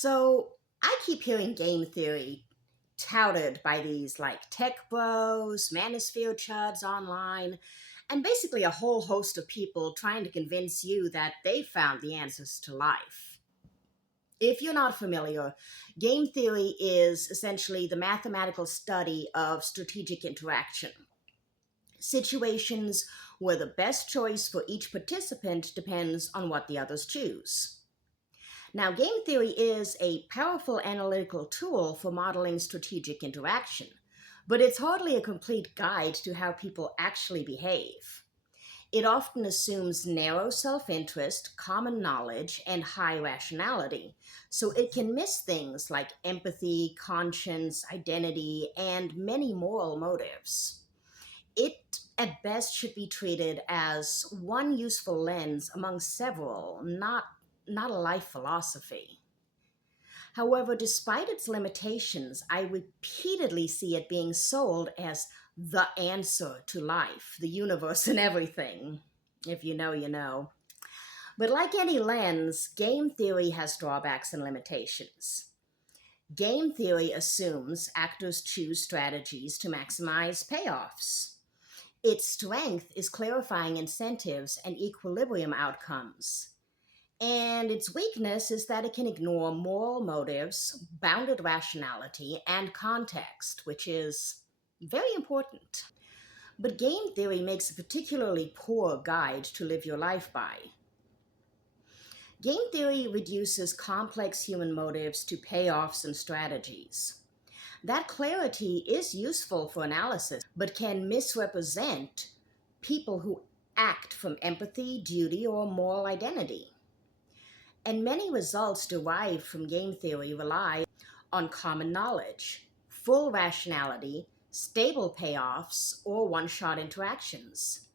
So I keep hearing game theory touted by these like tech bros, manosphere chuds online, and basically a whole host of people trying to convince you that they found the answers to life. If you're not familiar, game theory is essentially the mathematical study of strategic interaction. Situations where the best choice for each participant depends on what the others choose. Now, game theory is a powerful analytical tool for modeling strategic interaction, but it's hardly a complete guide to how people actually behave. It often assumes narrow self interest, common knowledge, and high rationality, so it can miss things like empathy, conscience, identity, and many moral motives. It, at best, should be treated as one useful lens among several, not a life philosophy. However, despite its limitations, I repeatedly see it being sold as the answer to life, the universe, and everything. If you know, you know. But like any lens, game theory has drawbacks and limitations. Game theory assumes actors choose strategies to maximize payoffs. Its strength is clarifying incentives and equilibrium outcomes. And its weakness is that it can ignore moral motives, bounded rationality, and context, which is very important. But game theory makes a particularly poor guide to live your life by. Game theory reduces complex human motives to payoffs and strategies. That clarity is useful for analysis, but can misrepresent people who act from empathy, duty, or moral identity. And many results derived from game theory rely on common knowledge, full rationality, stable payoffs, or one shot interactions.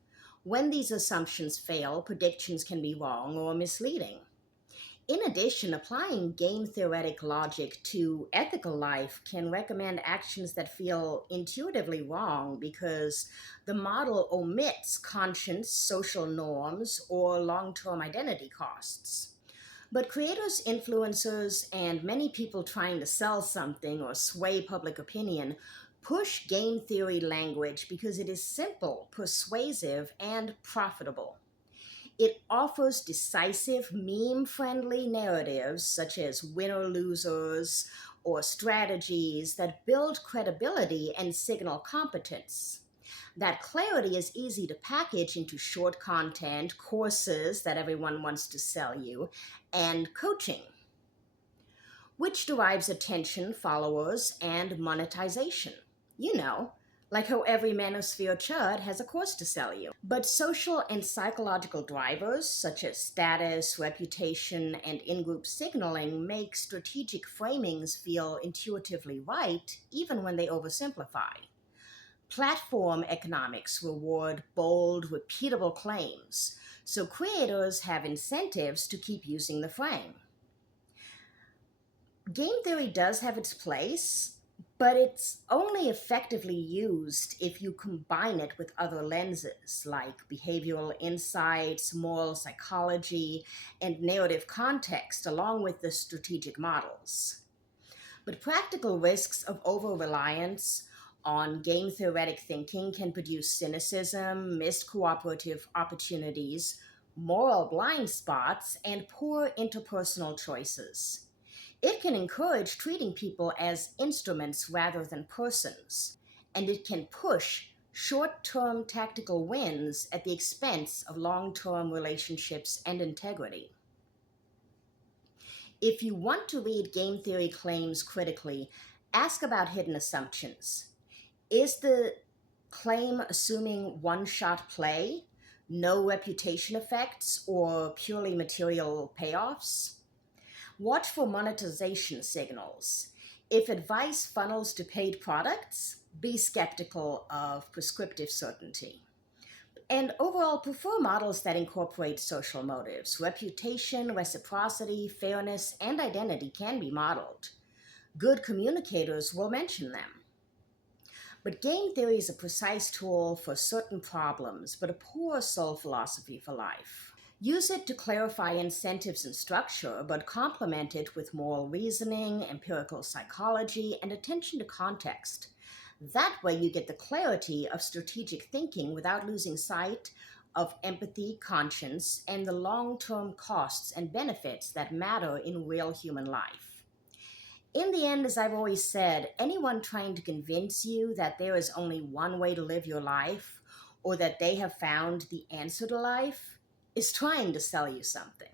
When these assumptions fail, predictions can be wrong or misleading. In addition, applying game theoretic logic to ethical life can recommend actions that feel intuitively wrong because the model omits conscience, social norms, or long term identity costs. But creators, influencers, and many people trying to sell something or sway public opinion push game theory language because it is simple, persuasive, and profitable. It offers decisive, meme friendly narratives such as winner losers or strategies that build credibility and signal competence. That clarity is easy to package into short content, courses that everyone wants to sell you, and coaching, which derives attention, followers, and monetization. You know, like how every manosphere chud has a course to sell you. But social and psychological drivers, such as status, reputation, and in-group signaling, make strategic framings feel intuitively right, even when they oversimplify. Platform economics reward bold, repeatable claims, so creators have incentives to keep using the frame. Game theory does have its place, but it's only effectively used if you combine it with other lenses like behavioral insights, moral psychology, and narrative context, along with the strategic models. But practical risks of over reliance on game theoretic thinking can produce cynicism, missed cooperative opportunities, moral blind spots, and poor interpersonal choices. It can encourage treating people as instruments rather than persons, and it can push short term tactical wins at the expense of long term relationships and integrity. If you want to read game theory claims critically, ask about hidden assumptions. Is the claim assuming one shot play, no reputation effects, or purely material payoffs? Watch for monetization signals. If advice funnels to paid products, be skeptical of prescriptive certainty. And overall, prefer models that incorporate social motives. Reputation, reciprocity, fairness, and identity can be modeled. Good communicators will mention them. But game theory is a precise tool for certain problems, but a poor soul philosophy for life. Use it to clarify incentives and structure, but complement it with moral reasoning, empirical psychology, and attention to context. That way, you get the clarity of strategic thinking without losing sight of empathy, conscience, and the long term costs and benefits that matter in real human life. In the end, as I've always said, anyone trying to convince you that there is only one way to live your life or that they have found the answer to life is trying to sell you something.